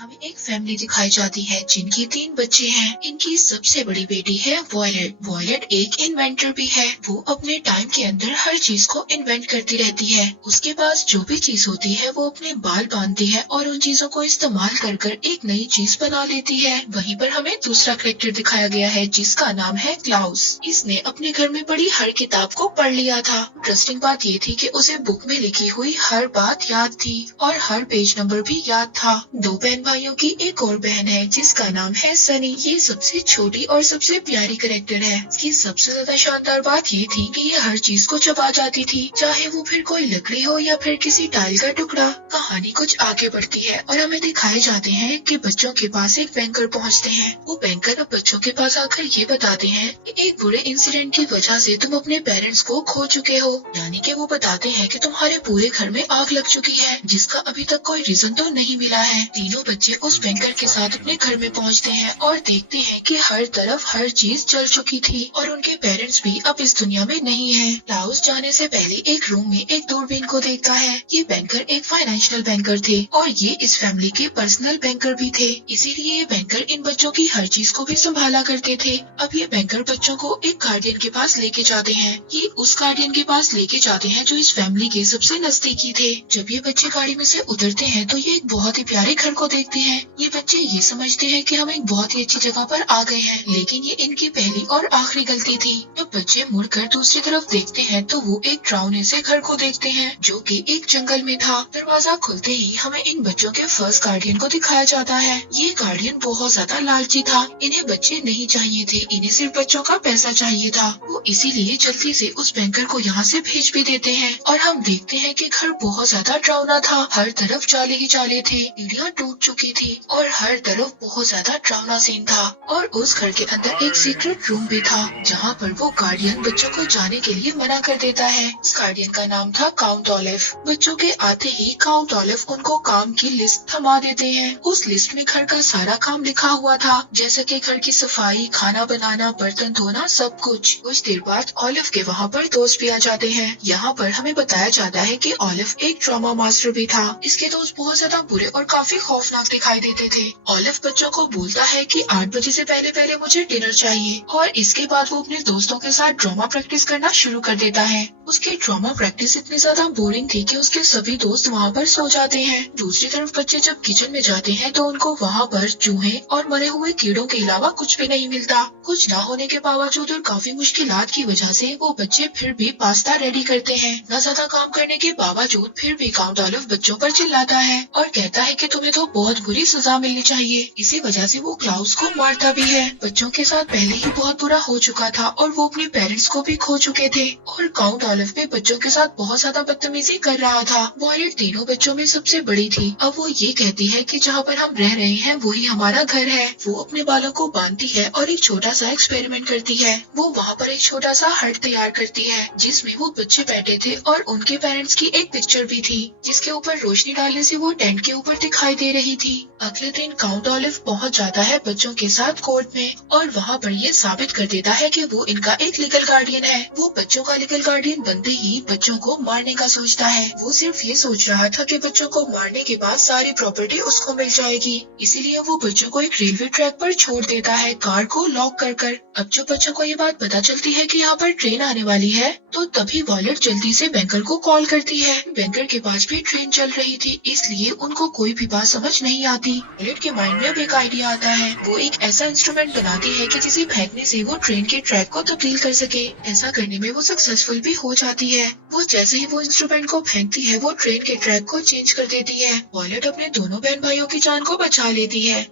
हमें एक फैमिली दिखाई जाती है जिनके 3 बच्चे हैं। इनकी सबसे बड़ी बेटी है वॉयलेट। वॉयलेट एक इन्वेंटर भी है। वो अपने टाइम के अंदर हर चीज को इन्वेंट करती रहती है। उसके पास जो भी चीज होती है वो अपने बाल बांधती है और उन चीजों को इस्तेमाल कर एक नई चीज बना लेती है। वहीं पर हमें दूसरा कैरेक्टर दिखाया गया है जिसका नाम है क्लाउस। इसने अपने घर में पढ़ी हर किताब को पढ़ लिया था। इंटरेस्टिंग बात ये थी कि उसे बुक में लिखी हुई हर बात याद थी और हर पेज नंबर भी याद था। 2 बहन भाइयों की एक और बहन है जिसका नाम है सनी। ये सबसे छोटी और सबसे प्यारी कैरेक्टर है। इसकी सबसे ज्यादा शानदार बात ये थी कि ये हर चीज को चबा जाती थी, चाहे वो फिर कोई लकड़ी हो या फिर किसी टाइल का टुकड़ा। कहानी कुछ आगे बढ़ती है और हमें दिखाए जाते हैं कि बच्चों के पास एक बैंकर पहुंचते हैं। वो बैंकर अब बच्चों के पास आकर ये बताते हैं कि एक बुरे इंसिडेंट की वजह से तुम अपने पेरेंट्स को खो चुके हो। यानी कि वो बताते हैं कि तुम्हारे पूरे घर में आग लग चुकी है जिसका अभी तक कोई रीजन तो नहीं मिला है। तीनों बच्चे उस बैंकर के साथ अपने घर में पहुंचते हैं और देखते हैं कि हर तरफ हर चीज जल चुकी थी और उनके पेरेंट्स भी अब इस दुनिया में नहीं है। क्लाउस जाने से पहले एक रूम में एक दूरबीन को देखता है। ये बैंकर एक फाइनेंशियल बैंकर थे और ये इस फैमिली के पर्सनल बैंकर भी थे, इसीलिए ये बैंकर इन बच्चों की हर चीज को भी संभाला करते थे। अब ये बैंकर बच्चों को एक गार्डियन के पास लेके जाते हैं। ये उस गार्डियन के पास लेके जाते हैं जो इस फैमिली के सबसे नजदीकी थे। जब ये बच्चे गाड़ी में से उतरते हैं तो ये एक बहुत ही प्यारे घर को देखते हैं। ये बच्चे ये समझते हैं कि हम एक बहुत ही अच्छी जगह पर आ गए हैं, लेकिन ये इनकी पहली और आखिरी गलती थी। जब बच्चे मुड़कर दूसरी तरफ देखते हैं तो वो एक डरावने से घर को देखते हैं जो कि एक जंगल में था। दरवाजा खुलते ही हमें इन बच्चों के फर्स्ट गार्डियन को दिखाया जाता है। ये गार्डियन बहुत ज्यादा लालची था। इन्हें बच्चे नहीं चाहिए थे, इन्हें सिर्फ बच्चों का पैसा चाहिए था। वो इसीलिए जल्दी से उस बैंकर को यहाँ से भेज भी देते हैं और हम देखते हैं कि घर बहुत ज्यादा डरावना था। हर तरफ जाले ही जाले थे, सीढ़ियाँ टूट चुकी थी और हर तरफ बहुत ज्यादा डरावना सीन था। और उस घर के अंदर एक सीक्रेट रूम भी था जहाँ पर वो गार्डियन बच्चों को जाने के लिए मना कर देता है। इस गार्डियन का नाम था काउंट ऑलिव। बच्चों के आते ही काउंट ऑलिव उनको काम की लिस्ट थमा देते हैं। उस लिस्ट में घर का सारा काम लिखा हुआ था, जैसे कि घर की सफाई, खाना बनाना, बर्तन धोना, सब कुछ। कुछ देर बाद ऑलिव के वहाँ पर दोस्त भी आ जाते हैं। यहाँ पर हमें बताया जाता है कि ऑलिव एक ड्रामा मास्टर भी था। इसके दोस्त बहुत ज्यादा बुरे और काफी खौफनाक दिखाई देते थे। ऑलिव बच्चों को बोलता है कि 8 बजे से पहले पहले मुझे डिनर चाहिए और इसके बाद वो अपने दोस्तों के साथ ड्रामा प्रैक्टिस करना शुरू कर देता है। उसकी ड्रामा प्रैक्टिस इतनी ज्यादा बोरिंग थी कि उसके सभी दोस्त वहाँ पर सो जाते हैं। दूसरी तरफ बच्चे जब किचन में जाते हैं तो उनको वहाँ पर चूहे और मरे हुए कीड़ों के अलावा कुछ भी नहीं मिलता। कुछ न होने के बावजूद और काफी मुश्किलात की वजह से वो बच्चे फिर भी पास्ता रेडी करते हैं। न ज्यादा काम करने के बावजूद फिर भी काउंट ऑलिव बच्चों पर चिल्लाता है और कहता है कि तुम्हें तो बहुत बुरी सजा मिलनी चाहिए। इसी वजह से वो क्लाउस को मारता भी है। बच्चों के साथ पहले ही बहुत बुरा हो चुका था और वो अपने पेरेंट्स को भी खो चुके थे और काउंट ऑलिव भी बच्चों के साथ बहुत ज्यादा बदतमीजी कर रहा था। वॉयलेट तीनों बच्चों में सबसे बड़ी थी। अब वो ये कहती है कि जहाँ पर हम रह रहे हैं वही हमारा घर है। वो अपने बालों को बांधती है और एक छोटा सा एक्सपेरिमेंट करती है। वो वहाँ पर एक छोटा सा हट तैयार करती है जिसमें वो बच्चे बैठे थे और उनके पेरेंट्स की एक पिक्चर भी थी जिसके ऊपर रोशनी डालने से वो टेंट के ऊपर दिखाई दे रही थी। अगले दिन काउंट ऑलिव पहुँच जाता है बच्चों के साथ कोर्ट में और वहाँ पर ये साबित कर देता है कि वो इनका एक लीगल गार्डियन है। वो बच्चों का लीगल गार्डियन बनते ही बच्चों को मारने का सोचता है। वो सिर्फ ये सोच रहा था कि बच्चों को मारने के बाद सारी प्रॉपर्टी उसको मिल जाएगी, इसीलिए वो बच्चों को एक रेलवे ट्रैक पर छोड़ देता है, कार को लॉक कर। अब जब बच्चों को ये बात पता चलती है कि यहाँ पर ट्रेन आने वाली है तो तभी वॉयलेट जल्दी से बैंकर को कॉल करती है। बैंकर के पास भी ट्रेन चल रही थी, इसलिए उनको कोई भी बात समझ नहीं आती। वॉयलेट के माइंड में अब एक आइडिया आता है। वो एक ऐसा इंस्ट्रूमेंट बनाती है कि जिसे फेंकने से वो ट्रेन के ट्रैक को तब्दील कर सके। ऐसा करने में वो सक्सेसफुल भी हो जाती है। वो जैसे ही वो इंस्ट्रूमेंट को फेंकती है वो ट्रेन के ट्रैक को चेंज कर देती है। वॉयलेट अपने दोनों बहन भाइयों की जान को बचा लेती है।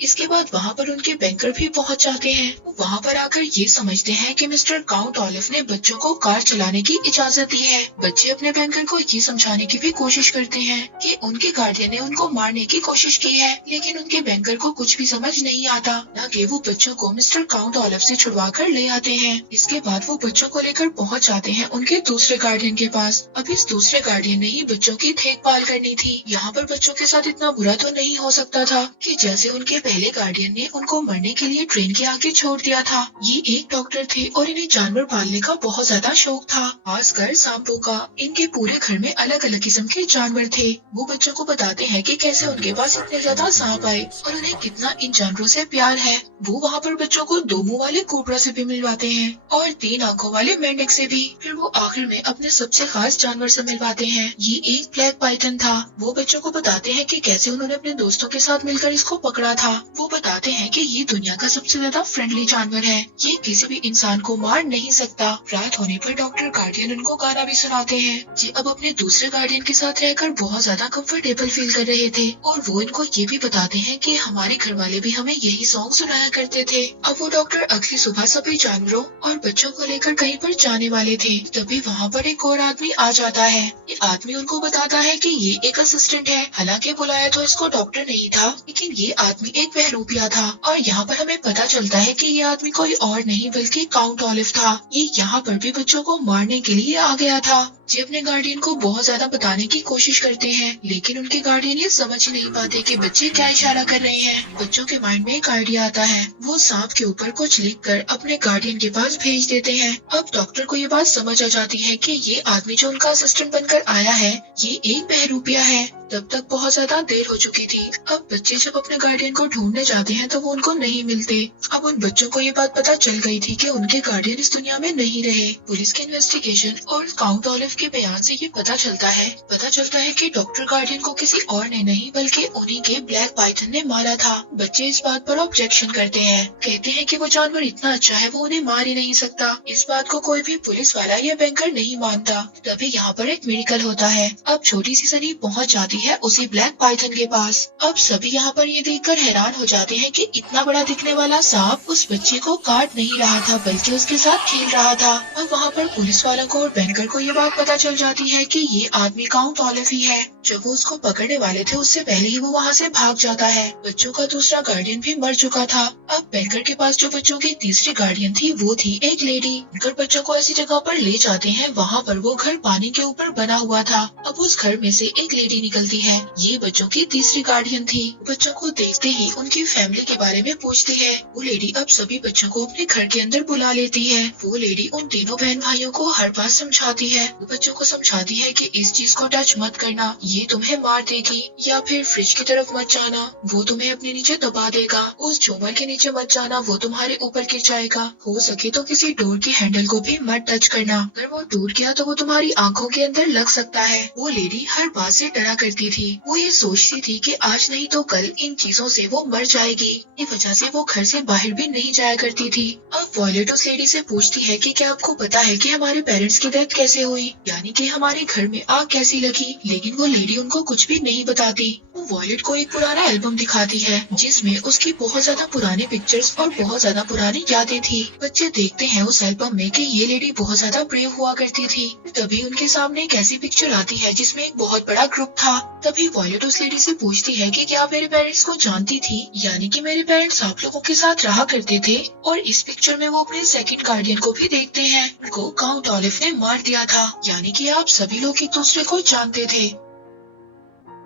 इसके बाद वहाँ पर उनके बैंकर भी पहुँच जाते हैं। वो वहाँ पर आकर ये समझते हैं कि मिस्टर काउंट ऑलिव ने बच्चों को कार चलाने की इजाजत दी है। बच्चे अपने बैंकर को ये समझाने की भी कोशिश करते हैं कि उनके गार्डियन ने उनको मारने की कोशिश की है, लेकिन उनके बैंकर को कुछ भी समझ नहीं आता। न कि वो बच्चों को मिस्टर काउंट ऑलिव से छुड़वा कर ले आते हैं। इसके बाद वो बच्चों को लेकर पहुँच जाते हैं उनके दूसरे गार्डियन के पास। अब इस दूसरे गार्डियन ने ही बच्चों की देखभाल करनी थी। यहाँ पर बच्चों के साथ इतना बुरा तो नहीं हो सकता था कि जैसे उनके पहले गार्डियन ने उनको मरने के लिए ट्रेन के आगे छोड़ दिया था। ये एक डॉक्टर थे और इन्हें जानवर पालने का बहुत ज्यादा शौक था, खासकर सांपों का। इनके पूरे घर में अलग अलग किस्म के जानवर थे। वो बच्चों को बताते हैं कि कैसे उनके पास इतने ज्यादा सांप आए और उन्हें कितना इन जानवरों से प्यार है। वो वहाँ पर बच्चों को 2 मुंह वाले कोबरा से भी मिलवाते हैं और 3 आंखों वाले मेंढक से भी। फिर वो आखिर में अपने सबसे खास जानवर से मिलवाते हैं। ये एक ब्लैक पाइथन था। वो बच्चों को बताते हैं कि कैसे उन्होंने अपने दोस्तों के साथ मिलकर इसको पकड़ा था। वो बताते हैं कि ये दुनिया का सबसे ज्यादा फ्रेंडली जानवर है, ये किसी भी इंसान को मार नहीं सकता। रात होने पर डॉक्टर गार्डियन उनको गाना भी सुनाते हैं। ये अब अपने दूसरे गार्डियन के साथ रहकर बहुत ज्यादा कंफर्टेबल फील कर रहे थे और वो इनको ये भी बताते हैं कि हमारे घर वाले भी हमें यही सॉन्ग सुनाया करते थे। अब वो डॉक्टर अगली सुबह सभी जानवरों और बच्चों को लेकर कहीं पर जाने वाले थे, तभी वहाँ पर एक और आदमी आ जाता है। ये आदमी उनको बताता है कि ये एक असिस्टेंट है। हालांकि बुलाया तो इसको डॉक्टर नहीं था, लेकिन ये आदमी एक बहरूपिया था और यहाँ पर हमें पता चलता है कि ये आदमी कोई और नहीं बल्कि काउंट ऑलिव था। ये यहाँ पर भी बच्चों को मारने के लिए आ गया था। ये अपने गार्डियन को बहुत ज्यादा बताने की कोशिश करते हैं, लेकिन उनके गार्डियन ये समझ ही नहीं पाते कि बच्चे क्या इशारा कर रहे हैं। बच्चों के माइंड में एक आइडिया आता है। वो सांप के ऊपर कुछ लिखकर अपने गार्डियन के पास भेज देते हैं। अब डॉक्टर को ये बात समझ आ जाती है कि ये आदमी जो उनका असिस्टेंट बनकर आया है, ये एक बहरूपिया है। तब तक बहुत ज्यादा देर हो चुकी थी। अब बच्चे जब अपने गार्डियन को ढूंढने जाते हैं तो वो उनको नहीं मिलते। अब उन बच्चों को ये बात पता चल गई थी कि उनके गार्डियन इस दुनिया में नहीं रहे। पुलिस के इन्वेस्टिगेशन और काउंट ऑलिव के बयान से ये पता चलता है कि डॉक्टर गार्डियन को किसी और ने नहीं बल्कि उन्हीं के ब्लैक पाइथन ने मारा था। बच्चे इस बात पर ऑब्जेक्शन करते हैं, कहते हैं कि वो जानवर इतना अच्छा है, वो उन्हें मार ही नहीं सकता। इस बात को कोई भी पुलिस वाला या बैंकर नहीं मानता। तभी यहाँ पर एक मेडिकल होता है। अब छोटी सी सनी पहुँच जाती है उसी ब्लैक पाइथन के पास। अब सभी यहाँ पर ये देखकर हैरान हो जाते हैं कि इतना बड़ा दिखने वाला सांप उस बच्चे को काट नहीं रहा था बल्कि उसके साथ खेल रहा था। अब वहाँ पर पुलिस वालों को और बैंकर को ये बात पता चल जाती है कि ये आदमी काउंट ऑलिव ही है। जब वो उसको पकड़ने वाले थे उससे पहले ही वो वहाँ से भाग जाता है। बच्चों का दूसरा गार्डियन भी मर चुका था। अब बैंकर के पास जो बच्चों की तीसरी गार्डियन थी वो थी एक लेडी। बैंकर बच्चों को ऐसी जगह पर ले जाते हैं, वहाँ पर वो घर पानी के ऊपर बना हुआ था। अब उस घर में से एक लेडी निकलती है, ये बच्चों की तीसरी गार्डियन थी। बच्चों को देखते ही उनकी फैमिली के बारे में पूछती है। वो लेडी अब सभी बच्चों को अपने घर के अंदर बुला लेती है। वो लेडी उन तीनों बहन भाइयों को हर बात समझाती है। वो बच्चों को समझाती है कि इस चीज को टच मत करना, ये तुम्हें मार देगी, या फिर फ्रिज की तरफ मत जाना, वो तुम्हें अपने नीचे दबा देगा। उस झूमर के नीचे मत जाना, वो तुम्हारे ऊपर गिर जाएगा। हो सके तो किसी डोर के हैंडल को भी मत टच करना, अगर वो टूट गया तो वो तुम्हारी आंखों के अंदर लग सकता है। वो लेडी हर बात से डरा करती थी। वो ये सोचती थी कि आज नहीं तो कल इन चीजों से वो मर जाएगी। इस वजह से वो घर से बाहर भी नहीं जाया करती थी। अब वॉयलेट उस लेडी से पूछती है कि क्या आपको पता है कि हमारे पेरेंट्स की डेथ कैसे हुई, यानी कि हमारे घर में आग कैसी लगी। लेकिन वो लेडी उनको कुछ भी नहीं बताती। वो वॉयलेट को एक पुराना एल्बम दिखाती है जिसमें उसकी बहुत ज्यादा पुरानी पिक्चर्स और बहुत ज्यादा पुरानी यादें थी। बच्चे देखते हैं उस एल्बम में कि ये लेडी बहुत ज्यादा ब्रेव हुआ करती थी। तभी उनके सामने एक ऐसी पिक्चर आती है जिसमें एक बहुत बड़ा ग्रुप था। तभी वॉयलेट उस लेडी से पूछती है कि क्या आप मेरे पेरेंट्स को जानती थी, यानी कि मेरे पेरेंट्स आप लोगों के साथ रहा करते थे। और इस पिक्चर में वो अपने सेकंड गार्डियन को भी देखते हैं, उनको काउंट ऑलिव ने मार दिया था, यानी कि आप सभी लोग एक दूसरे को जानते थे।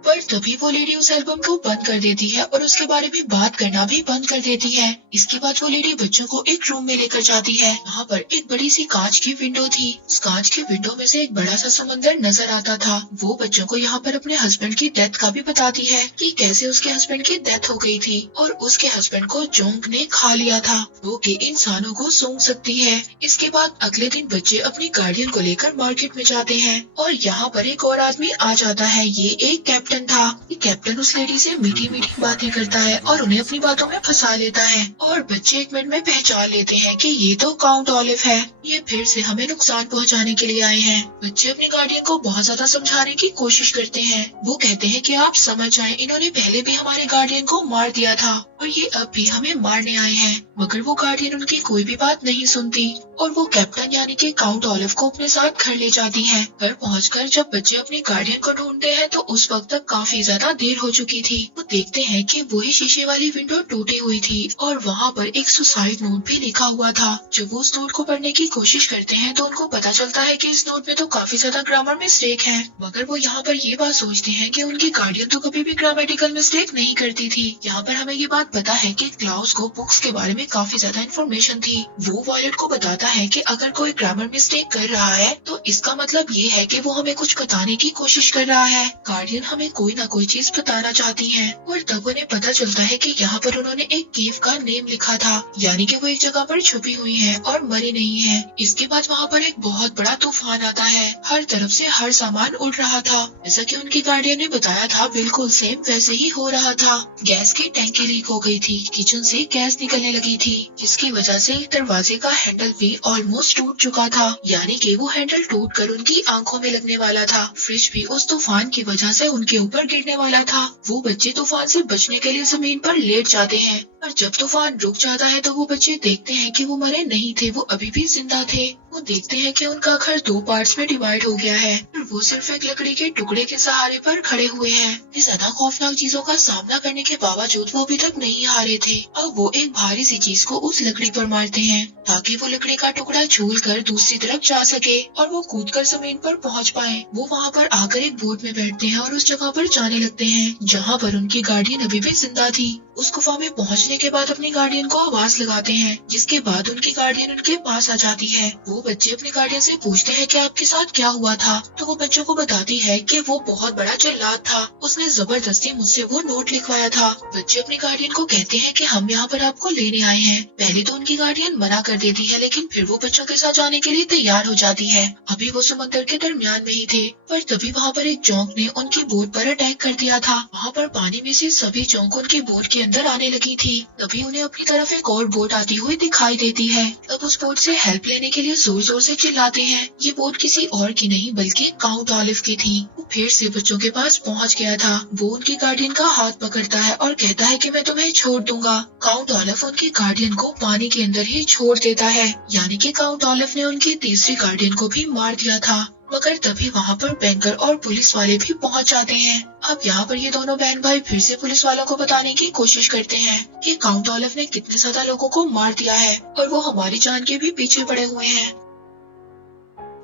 पर तभी वो लेडी उस एल्बम को बंद कर देती है और उसके बारे में बात करना भी बंद कर देती है। इसके बाद वो लेडी बच्चों को एक रूम में लेकर जाती है। वहाँ पर एक बड़ी सी कांच की विंडो थी। उस कांच की विंडो में से एक बड़ा सा समंदर नजर आता था। वो बच्चों को यहाँ पर अपने हस्बैंड की डेथ का भी बताती है कि कैसे उसके हस्बैंड की डेथ हो गई थी और उसके हस्बैंड को जोंक ने खा लिया था, वो के इंसानों को सूंघ सकती है। इसके बाद अगले दिन बच्चे अपनी गार्डियन को लेकर मार्केट में जाते हैं और यहाँ पर एक और आदमी आ जाता है। ये एक कैप्टन था। ये कैप्टन उस लेडी से मीठी मीठी बातें करता है और उन्हें अपनी बातों में फंसा लेता है और बच्चे एक मिनट में पहचान लेते हैं कि ये तो काउंट ऑलिव है। ये फिर से हमें नुकसान पहुंचाने के लिए आए हैं। बच्चे अपने गार्डियन को बहुत ज्यादा समझाने की कोशिश करते हैं। वो कहते हैं कि आप समझ जाएं, इन्होंने पहले भी हमारे गार्डियन को मार दिया था और ये अब भी हमें मारने आए हैं। मगर वो गार्डियन उनकी कोई भी बात नहीं सुनती और वो कैप्टन यानी कि काउंट ऑलिव को अपने साथ घर ले जाती है। घर पहुंचकर जब बच्चे अपने गार्डियन को ढूंढते हैं तो उस वक्त तक काफी ज्यादा देर हो चुकी थी। वो देखते हैं कि वही शीशे वाली विंडो टूटी हुई थी और वहाँ पर एक सुसाइड नोट भी लिखा हुआ था। जब वो उस नोट को पढ़ने की कोशिश करते हैं तो उनको पता चलता है कि इस नोट में तो काफी ज्यादा ग्रामर मिस्टेक है, मगर वो यहाँ पर ये बात सोचते हैं कि उनकी गार्डियन तो कभी भी ग्रामेटिकल मिस्टेक नहीं करती थी। यहाँ पर हमें ये बात पता है कि क्लाउस को बुक्स के बारे में काफी ज्यादा इन्फॉर्मेशन थी। वो वॉयलेट को बताता है कि अगर कोई ग्रामर मिस्टेक कर रहा है तो इसका मतलब ये है कि वो हमें कुछ बताने की कोशिश कर रहा है। गार्डियन हमें कोई ना कोई चीज बताना चाहती है और तब उन्हें पता चलता है कि यहाँ पर उन्होंने एक केव का नेम लिखा था, यानी कि वो एक जगह पर छुपी हुई है और मरी नहीं है। इसके बाद वहाँ पर एक बहुत बड़ा तूफान आता है। हर तरफ से हर सामान उड़ रहा था। जैसा कि उनकी गार्डियन ने बताया था बिल्कुल सेम वैसे ही हो रहा था। गैस की टैंकी लीक हो गई थी, किचन से गैस निकलने लगी थी, जिसकी वजह से एक दरवाजे का हैंडल भी ऑलमोस्ट टूट चुका था, यानी कि वो हैंडल टूट कर उनकी आंखों में लगने वाला था। फ्रिज भी उस तूफान की वजह से उनके ऊपर गिरने वाला था। वो बच्चे तूफान से बचने के लिए जमीन पर लेट जाते हैं, पर जब तूफान रुक जाता है तो वो बच्चे देखते हैं कि वो मरे नहीं थे, वो अभी भी जिंदा थे। वो देखते हैं कि उनका घर 2 पार्ट्स में डिवाइड हो गया है और वो सिर्फ एक लकड़ी के टुकड़े के सहारे पर खड़े हुए हैं। इस ज्यादा खौफनाक चीजों का सामना करने के बावजूद वो अभी तक नहीं हारे थे। अब वो एक भारी सी चीज को उस लकड़ी पर मारते हैं ताकि वो लकड़ी का टुकड़ा झूल कर दूसरी तरफ जा सके और वो कूद कर जमीन पर पहुँच पाए। वो वहाँ पर आकर एक बोट में बैठते हैं और उस जगह पर जाने लगते हैं जहाँ पर उनकी गार्डियन अभी भी जिंदा थी। उस गुफा में पहुंचने के बाद अपनी गार्डियन को आवाज लगाते हैं, जिसके बाद उनकी गार्डियन उनके पास आ जाती है। वो बच्चे अपने गार्डियन से पूछते हैं कि आपके साथ क्या हुआ था, तो वो बच्चों को बताती है कि वो बहुत बड़ा जल्लाद था, उसने जबरदस्ती मुझसे वो नोट लिखवाया था। बच्चे अपनी गार्डियन को कहते हैं कि हम यहाँ पर आपको लेने आए हैं। पहले तो उनकी गार्डियन मना कर देती है, लेकिन फिर वो बच्चों के साथ जाने के लिए तैयार हो जाती है। अभी वो समंदर के दरमियान में ही थे, पर तभी वहाँ पर एक जोंक ने उनकी बोट पर अटैक कर दिया था। वहाँ पर पानी में से सभी जोंक उनकी बोट के अंदर आने लगी थी। तभी उन्हें अपनी तरफ एक और बोट आती हुई दिखाई देती है। अब उस बोट से हेल्प लेने के लिए जोर जोर से चिल्लाते हैं। ये बोट किसी और की नहीं बल्कि काउंट ऑलिव की थी। वो फिर से बच्चों के पास पहुंच गया था। वो उनकी गार्डियन का हाथ पकड़ता है और कहता है कि मैं तुम्हें छोड़ दूंगा। काउंट ऑलिव उनकी गार्डियन को पानी के अंदर ही छोड़ देता है, यानी कि काउंट ऑलिव ने उनकी तीसरी गार्डियन को भी मार दिया था। मगर तभी वहाँ पर बैंकर और पुलिस वाले भी पहुँच जाते हैं। अब यहाँ पर ये दोनों बहन भाई फिर से पुलिस वालों को बताने की कोशिश करते हैं कि काउंट ऑलिव ने कितने ज्यादा लोगों को मार दिया है और वो हमारी जान के भी पीछे पड़े हुए हैं।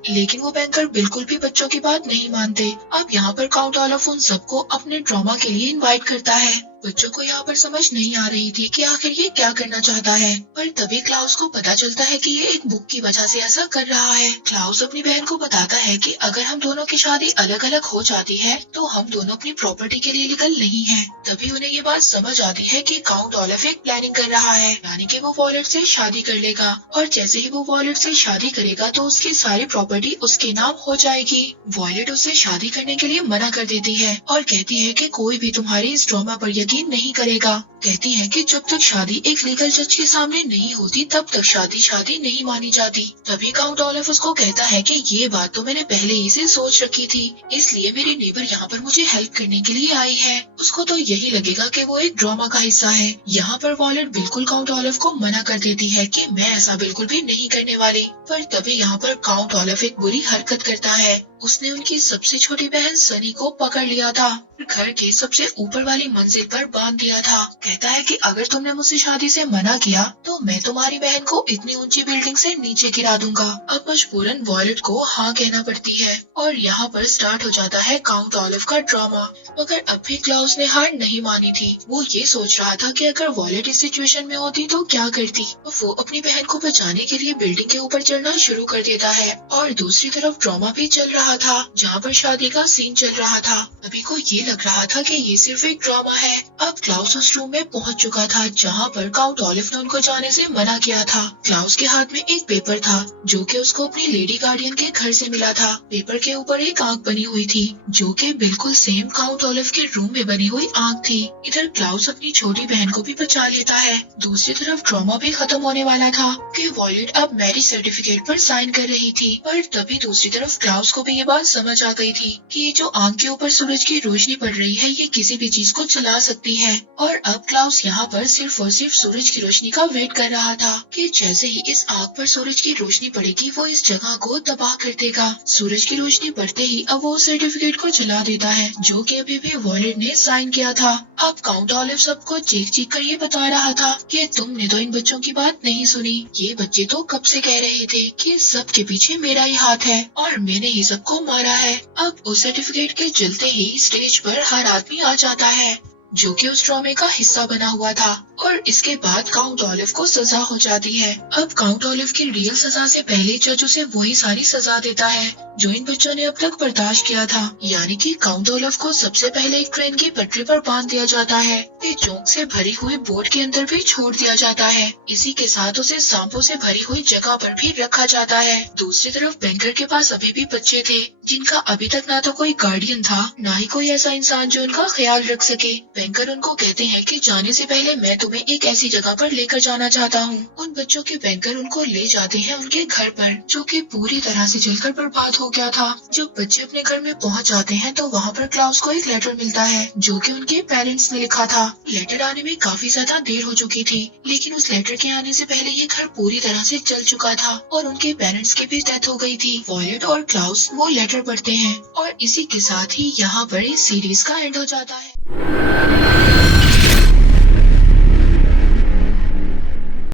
लेकिन वो बैंकर बिल्कुल भी बच्चों की बात नहीं मानते। अब यहाँ पर काउंट ऑलिव उन सबको अपने ड्रामा के लिए इनवाइट करता है। बच्चों को यहाँ पर समझ नहीं आ रही थी कि आखिर ये क्या करना चाहता है, पर तभी क्लाउस को पता चलता है कि ये एक बुक की वजह से ऐसा कर रहा है। क्लाउस अपनी बहन को बताता है कि अगर हम दोनों की शादी अलग अलग हो जाती है तो हम दोनों अपनी प्रॉपर्टी के लिए लीगल नहीं है। तभी उन्हें ये बात समझ आती है कि काउंट ऑलिव एक प्लानिंग कर रहा है, यानी कि वो वॉयलेट से शादी कर लेगा और जैसे ही वो वॉयलेट से शादी करेगा तो उसकी सारी प्रॉपर्टी उसके नाम हो जाएगी। वॉयलेट उससे शादी करने के लिए मना कर देती है और कहती है कि कोई भी तुम्हारी इस ड्रामा पर यकीन नहीं करेगा। कहती है कि जब तक शादी एक लीगल जज के सामने नहीं होती तब तक शादी नहीं मानी जाती। तभी काउंट ऑलिव उसको कहता है कि ये बात तो मैंने पहले ही से सोच रखी थी, इसलिए मेरी नेबर यहाँ पर मुझे हेल्प करने के लिए आई है। उसको तो यही लगेगा कि वो एक ड्रामा का हिस्सा है। यहाँ पर वॉयलेट बिल्कुल काउंट ऑलिव को मना कर देती है कि मैं ऐसा बिल्कुल भी नहीं करने वाली। पर तभी यहाँ पर काउंट ऑलिव एक बुरी हरकत करता है। उसने उनकी सबसे छोटी बहन सनी को पकड़ लिया था, घर के सबसे ऊपर वाली मंजिल पर बांध दिया था। कहता है कि अगर तुमने मुझसे शादी से मना किया तो मैं तुम्हारी बहन को इतनी ऊंची बिल्डिंग से नीचे गिरा दूंगा। अब मजबूरन वॉयलेट को हाँ कहना पड़ती है और यहाँ पर स्टार्ट हो जाता है काउंट ऑलिव का ड्रामा। मगर अब भी क्लाउस ने हार नहीं मानी थी। वो ये सोच रहा था कि अगर वॉयलेट इस सिचुएशन में होती तो क्या करती। वो अपनी बहन को बचाने के लिए बिल्डिंग के ऊपर चढ़ना शुरू कर देता है और दूसरी तरफ ड्रामा भी चल रहा था जहाँ पर शादी का सीन चल रहा था। अभी को ये लग रहा था कि ये सिर्फ एक ड्रामा है। अब क्लाउस उस रूम में पहुंच चुका था जहाँ पर काउंट ऑलिव ने उनको जाने से मना किया था। क्लाउस के हाथ में एक पेपर था जो कि उसको अपनी लेडी गार्डियन के घर से मिला था। पेपर के ऊपर एक आंख बनी हुई थी जो कि बिल्कुल सेम काउंट ऑलिव के रूम में बनी हुई आंख थी। इधर क्लाउस अपनी छोटी बहन को भी बचा लेता है। दूसरी तरफ ड्रामा भी खत्म होने वाला था कि वॉयलेट अब मैरिज सर्टिफिकेट पर साइन कर रही थी, पर तभी दूसरी तरफ क्लाउस को भी ये बात समझ आ गई थी कि ये जो आंख के ऊपर सूरज की रोशनी पड़ रही है ये किसी भी चीज को जला सकती है। और अब क्लाउस यहाँ पर सिर्फ और सिर्फ सूरज की रोशनी का वेट कर रहा था कि जैसे ही इस आग पर सूरज की रोशनी पड़ेगी वो इस जगह को तबाह कर देगा। सूरज की रोशनी पड़ते ही अब वो सर्टिफिकेट को जला देता है जो कि अभी भी वॉयलेट ने साइन किया था। अब काउंट ऑलिव सबको चीख चीख कर ये बता रहा था कि तुमने तो इन बच्चों की बात नहीं सुनी। ये बच्चे तो कब से कह रहे थे कि सब के पीछे मेरा ही हाथ है और मैंने ही सबको मारा है। अब उस सर्टिफिकेट के जलते ही स्टेज पर हर आदमी आ जाता है जो कि उस ड्रामे का हिस्सा बना हुआ था और इसके बाद काउंट ऑलिव को सजा हो जाती है। अब काउंट ऑलिव की रियल सजा से पहले जज उसे वही सारी सजा देता है जो इन बच्चों ने अब तक बर्दाश्त किया था, यानी कि काउंट ऑलिव को सबसे पहले एक ट्रेन की पटरी पर बांध दिया जाता है, फिर चौक से भरी हुई बोट के अंदर भी छोड़ दिया जाता है। इसी के साथ उसे सांपों से भरी हुई जगह पर भी रखा जाता है। दूसरी तरफ बैंकर के पास अभी भी बच्चे थे जिनका अभी तक ना तो कोई गार्डियन था ना ही कोई ऐसा इंसान जो उनका ख्याल रख सके। बैंकर उनको कहते हैं कि जाने से पहले मैं तुम्हें एक ऐसी जगह पर लेकर जाना चाहता हूँ। उन बच्चों के बैंकर उनको ले जाते हैं उनके घर पर जो कि पूरी तरह से जलकर बर्बाद हो गया था। जब बच्चे अपने घर में पहुँच जाते हैं तो वहाँ पर क्लाउस को एक लेटर मिलता है जो कि उनके पेरेंट्स ने लिखा था। लेटर आने में काफी ज्यादा देर हो चुकी थी लेकिन उस लेटर के आने से पहले ये घर पूरी तरह से जल चुका था और उनके पेरेंट्स की भी डेथ हो गई थी। वॉयलेट और क्लाउस वो लेटर पढ़ते हैं और इसी के साथ ही यहाँ पर इस सीरीज का एंड हो जाता है।